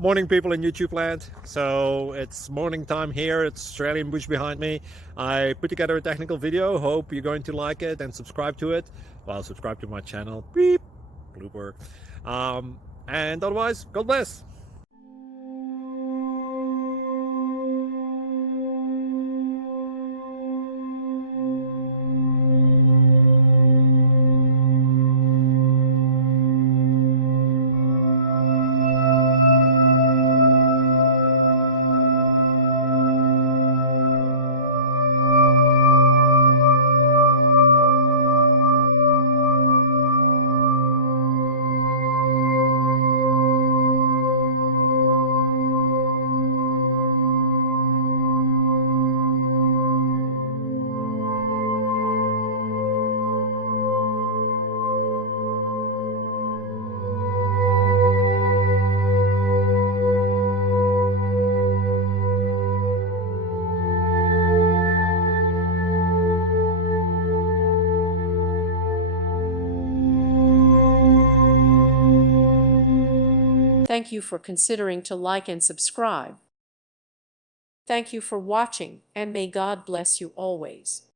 Morning, people in YouTube land. So it's morning time here. It's Australian bush behind me. I put together a technical video. Hope you're going to like it and subscribe to it. Well, subscribe to my channel. Beep. Blooper. And otherwise, God bless. Thank you for considering to like and subscribe. Thank you for watching, and may God bless you always.